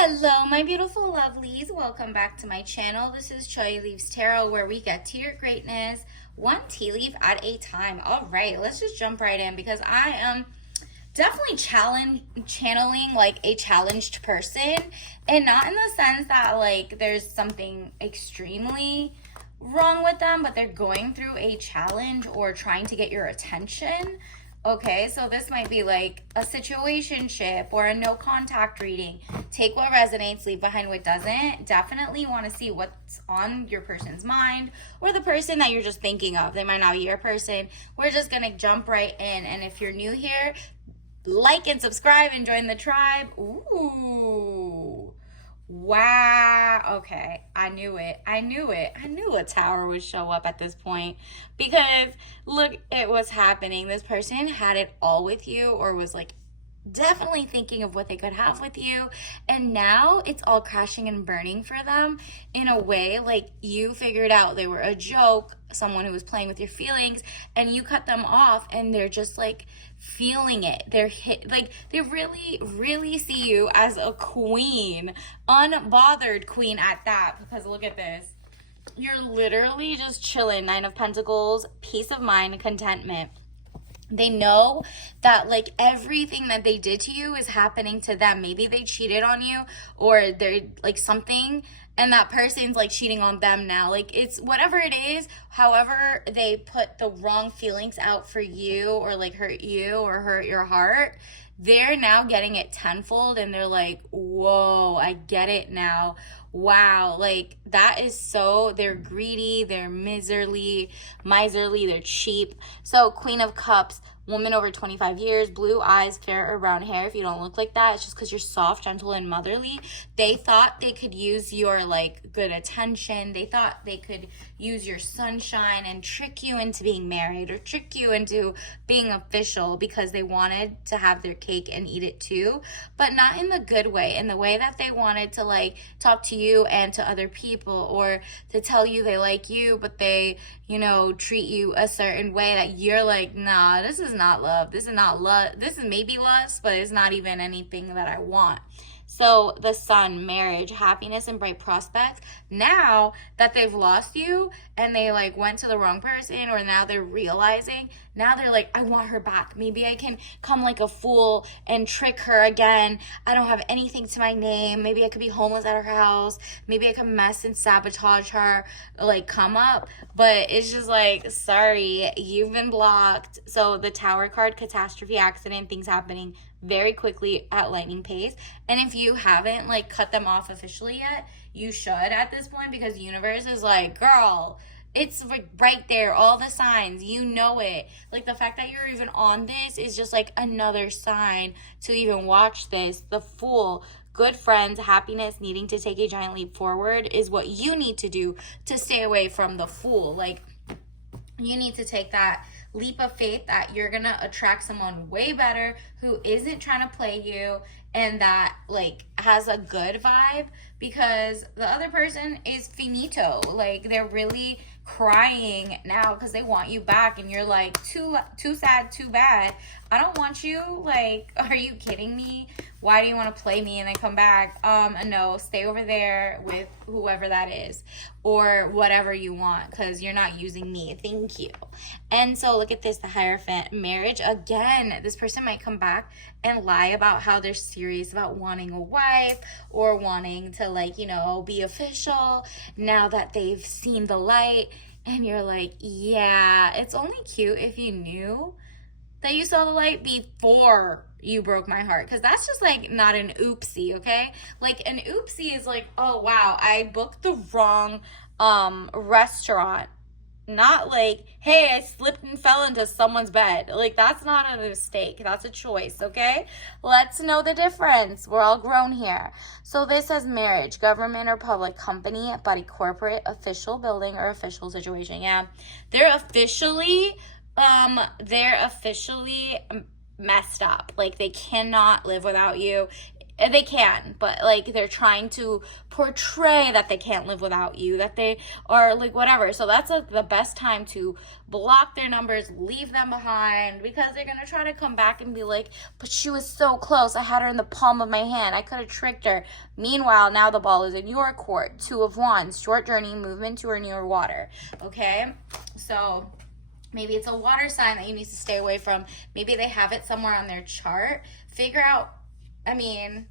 Hello, my beautiful lovelies. Welcome back to my channel. This is Choi Leaves Tarot, where we get to your greatness one tea leaf at a time. All right, let's just jump right in because I am definitely channeling like a challenged person, and not in the sense that like there's something extremely wrong with them, but they're going through a challenge or trying to get your attention. Okay, so this might be like a situationship or a no contact reading. Take what resonates, leave behind what doesn't. Definitely want to see what's on your person's mind or the person that you're just thinking of. They might not be your person. We're just going to jump right in. And if you're new here, like and subscribe and join the tribe. Ooh. Wow. Okay. I knew it. I knew a tower would show up at this point because look at what's happening. This person had it all with you, or was like definitely thinking of what they could have with you, and now it's all crashing and burning for them in a way. Like, you figured out they were a joke, someone who was playing with your feelings, and you cut them off, and they're just like feeling it. They're hit, like they really see you as a queen, unbothered queen at that. Because look at this, you're literally just chilling. 9 of Pentacles, peace of mind, contentment. They know that like everything that they did to you is happening to them. Maybe they cheated on you, or they're like something, and that person's like cheating on them now. Like, it's whatever it is, however they put the wrong feelings out for you, or like hurt you or hurt your heart, they're now getting it tenfold, and they're like, whoa, I get it now. Wow, like that is so, they're greedy, they're miserly, they're cheap. So Queen of Cups, woman over 25 years, blue eyes, fair or brown hair. If you don't look like that, it's just because you're soft, gentle, and motherly. They thought they could use your like good attention. They thought they could use your sunshine and trick you into being married, or trick you into being official, because they wanted to have their cake and eat it too, but not in the good way, in the way that they wanted to like talk to you and to other people, or to tell you they like you, but they, you know, treat you a certain way that you're like, nah, this is not love. This is not love. This is maybe lust, but it's not even anything that I want. So the Sun, marriage, happiness, and bright prospects. Now that they've lost you and they like went to the wrong person, or now they're realizing, now they're like, I want her back. Maybe I can come like a fool and trick her again. I don't have anything to my name. Maybe I could be homeless at her house. Maybe I can mess and sabotage her, like come up. But it's just like, sorry, you've been blocked. So the Tower card, catastrophe, accident, things happening very quickly at lightning pace. And if you haven't like cut them off officially yet, you should at this point, because the universe is like, girl, it's like right there, all the signs, you know it. Like, the fact that you're even on this is just like another sign to even watch this. The Fool, good friends, happiness, needing to take a giant leap forward is what you need to do to stay away from the Fool. Like, you need to take that leap of faith that you're gonna attract someone way better, who isn't trying to play you, and that like has a good vibe, because the other person is finito. Like, they're really crying now because they want you back, and you're like, too sad, too bad, I don't want you. Like, are you kidding me? Why do you want to play me and then come back? No, stay over there with whoever that is, or whatever you want, because you're not using me. Thank you. And so look at this, the Hierophant, marriage. Again, this person might come back and lie about how they're serious about wanting a wife, or wanting to like, you know, be official now that they've seen the light. And you're like, yeah, it's only cute if you knew that you saw the light before you broke my heart, because that's just like not an oopsie. Okay, like an oopsie is like, oh wow, I booked the wrong restaurant, not like, hey, I slipped and fell into someone's bed. Like, that's not a mistake, that's a choice. Okay, let's know the difference. We're all grown here. So this says marriage, government or public, company, body, corporate, official, building, or official situation. Yeah, they're officially messed up. Like, they cannot live without you. They can, but like they're trying to portray that they can't live without you, that they are like whatever. So that's the best time to block their numbers, leave them behind, because they're going to try to come back and be like, but she was so close. I had her in the palm of my hand. I could have tricked her. Meanwhile, now the ball is in your court. 2 of Wands, short journey, movement to or near water. Okay? So maybe it's a water sign that you need to stay away from. Maybe they have it somewhere on their chart. Figure out, I mean,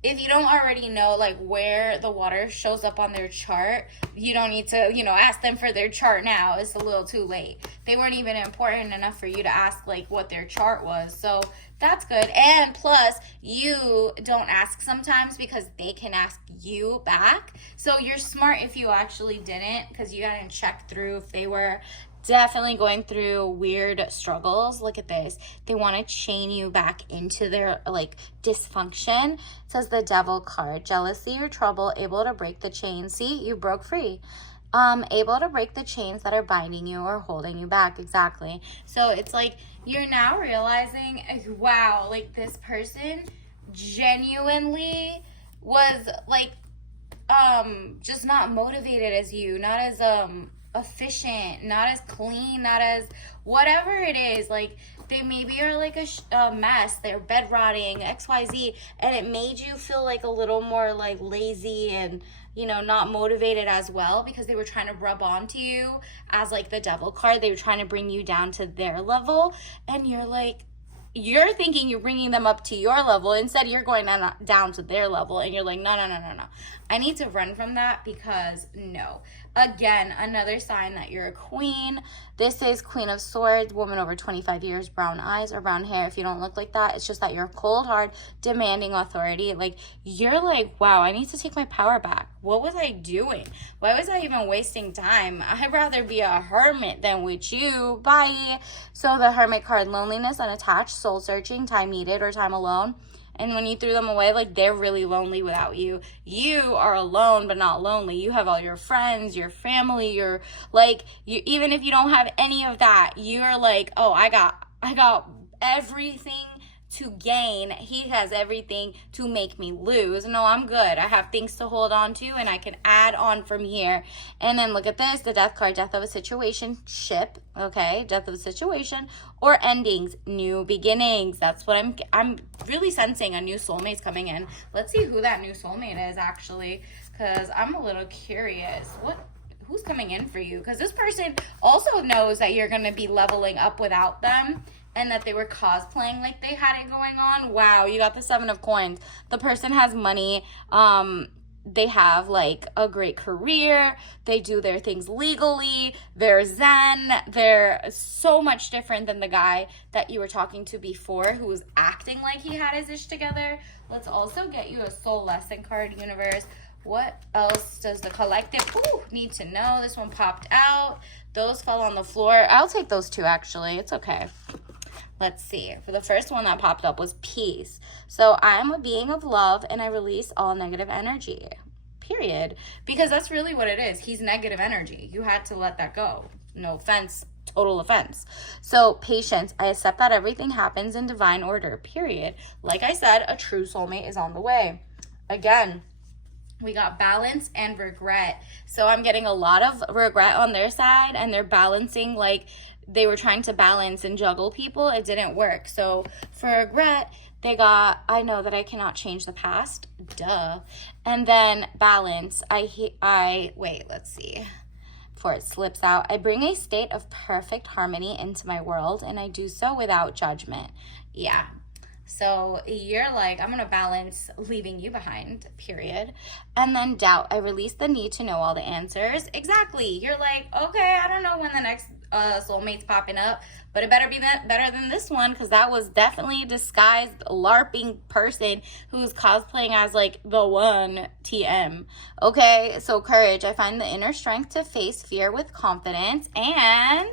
if you don't already know like where the water shows up on their chart, you don't need to, ask them for their chart now. It's a little too late. They weren't even important enough for you to ask like what their chart was. So that's good. And plus, you don't ask sometimes because they can ask you back. So you're smart if you actually didn't, because you hadn't checked through if they were definitely going through weird struggles. Look at this. They want to chain you back into their like dysfunction. It says the Devil card. Jealousy or trouble, able to break the chains. See, you broke free. Able to break the chains that are binding you or holding you back. Exactly. So it's like you're now realizing, wow, like this person genuinely was like just not motivated as you, not as efficient, not as clean, not as whatever it is. Like they maybe are like a mess, they're bed rotting, XYZ, and it made you feel like a little more like lazy and not motivated as well, because they were trying to rub onto you as like the Devil card. They were trying to bring you down to their level, and you're thinking you're bringing them up to your level. Instead, you're going down to their level, and you're like, no. I need to run from that, because no. Again, another sign that you're a queen. This is Queen of Swords, woman over 25 years, brown eyes or brown hair. If you don't look like that, it's just that you're cold, hard, demanding authority. Like, you're like, wow, I need to take my power back. What was I doing? Why was I even wasting time? I'd rather be a hermit than with you. Bye. So the Hermit card, loneliness, unattached, soul searching, time needed or time alone. And when you threw them away, like, they're really lonely without you. You are alone, but not lonely. You have all your friends, your family, even if you don't have any of that, you're like, oh, I got everything to gain. He has everything to make me lose. No, I'm good. I have things to hold on to, and I can add on from here. And then look at this, the Death card, death of a situation, ship, okay? Death of a situation, or endings, new beginnings. That's what I'm really sensing. A new soulmate's coming in. Let's see who that new soulmate is actually, because I'm a little curious. Who's coming in for you? Because this person also knows that you're going to be leveling up without them, and that they were cosplaying like they had it going on. Wow, you got the 7 of coins. The person has money. They have like a great career. They do their things legally. They're zen. They're so much different than the guy that you were talking to before, who was acting like he had his ish together. Let's also get you a soul lesson card, universe. What else does the collective need to know? This one popped out. Those fell on the floor. I'll take those 2 actually. It's okay. Let's see. For the first one that popped up was peace. So I'm a being of love, and I release all negative energy. Period. Because that's really what it is. He's negative energy. You had to let that go. No offense. Total offense. So patience. I accept that everything happens in divine order. Period. Like I said, a true soulmate is on the way. Again, we got balance and regret. So I'm getting a lot of regret on their side, and they're balancing like they were trying to balance and juggle people. It didn't work. So for regret, they got, I know that I cannot change the past. Duh. And then balance. Wait, let's see. Before it slips out. I bring a state of perfect harmony into my world, and I do so without judgment. Yeah. So you're like, I'm going to balance leaving you behind, period. And then doubt. I release the need to know all the answers. Exactly. You're like, okay, I don't know when the next soulmate's popping up, but it better be better than this one, because that was definitely a disguised LARPing person who's cosplaying as like the one TM. Okay, so courage. I find the inner strength to face fear with confidence. And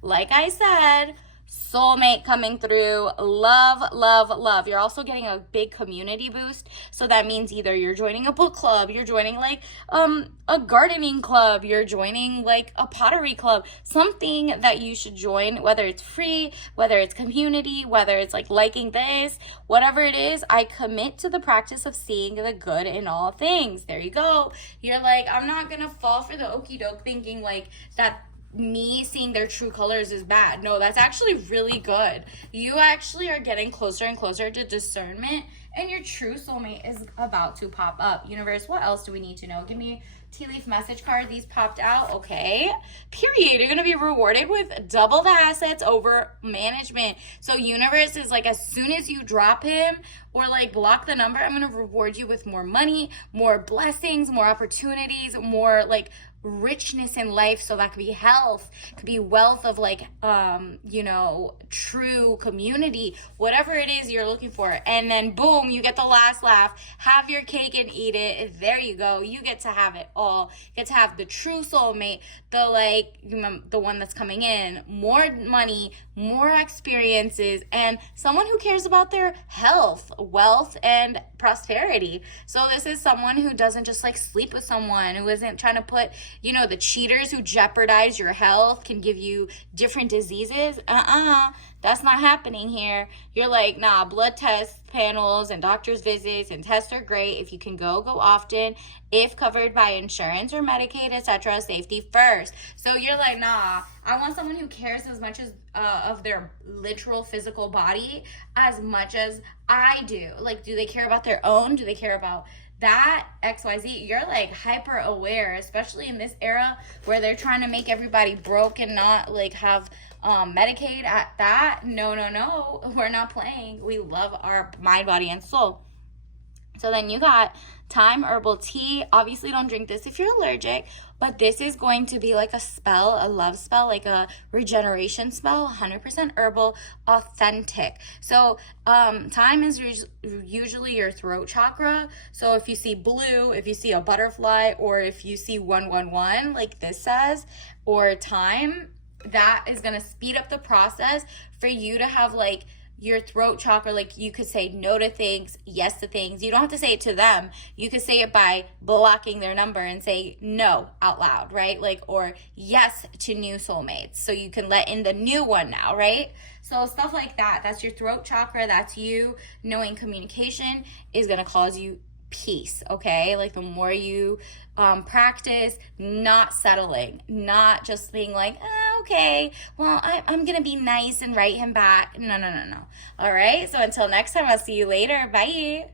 like I said, soulmate coming through. Love, love, love. You're also getting a big community boost. So that means either you're joining a book club, you're joining like a gardening club, you're joining like a pottery club, something that you should join, whether it's free, whether it's community, whether it's like liking this, whatever it is. I commit to the practice of seeing the good in all things. There you go. You're like, I'm not gonna fall for the okie doke thinking like that me seeing their true colors is bad. No, that's actually really good. You actually are getting closer and closer to discernment, and your true soulmate is about to pop up. Universe, what else do we need to know? Give me tea leaf message card. These popped out. Okay. Period. You're going to be rewarded with double the assets over management. So universe is like, as soon as you drop him or like block the number, I'm going to reward you with more money, more blessings, more opportunities, more like richness in life. So that could be health, could be wealth of like true community, whatever it is you're looking for. And then boom, you get the last laugh. Have your cake and eat it. There you go. You get to have it all. You get to have the true soulmate, the one that's coming in, more money, more experiences, and someone who cares about their health, wealth, and prosperity. So this is someone who doesn't just like sleep with someone, who isn't trying to put, the cheaters who jeopardize your health, can give you different diseases. That's not happening here. You're like, nah, blood tests, panels, and doctor's visits and tests are great. If you can go often, if covered by insurance or Medicaid, etc. Safety first. So you're like, nah, I want someone who cares as much as of their literal physical body as much as I do. Like, do they care about their own? Do they care about that XYZ? You're like hyper aware, especially in this era where they're trying to make everybody broke and not like have Medicaid at that. No, we're not playing. We love our mind, body, and soul. So then you got thyme herbal tea. Obviously don't drink this if you're allergic, but this is going to be like a spell, a love spell, like a regeneration spell, 100% herbal, authentic. So thyme is usually your throat chakra. So if you see blue, if you see a butterfly, or if you see 111 like this says, or thyme, that is going to speed up the process for you to have like your throat chakra. Like, you could say no to things, yes to things. You don't have to say it to them. You could say it by blocking their number and say no out loud, right? Like, or yes to new soulmates. So you can let in the new one now, right? So stuff like that. That's your throat chakra. That's you knowing communication is going to cause you peace, okay? Like, the more you practice not settling, not just being like, okay, well, I'm gonna be nice and write him back. No. All right, so until next time, I'll see you later. Bye.